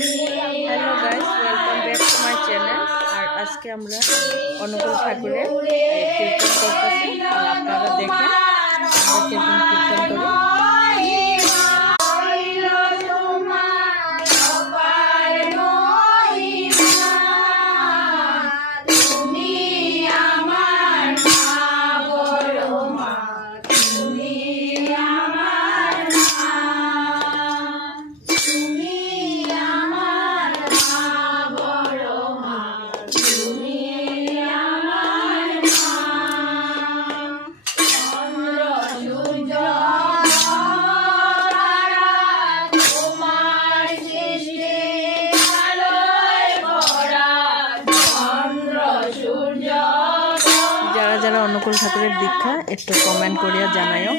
Hello guys, welcome back to my channel. আর আজকে আমরা অনুকূল ঠাকুরের কীর্তন করতেছি। আর আপনারা দেখেন আমরা কীর্তন করি। যারা যারা অনুকূল ঠাকুরের দীক্ষা একটু কমেন্ট করিয়া জানায়ও।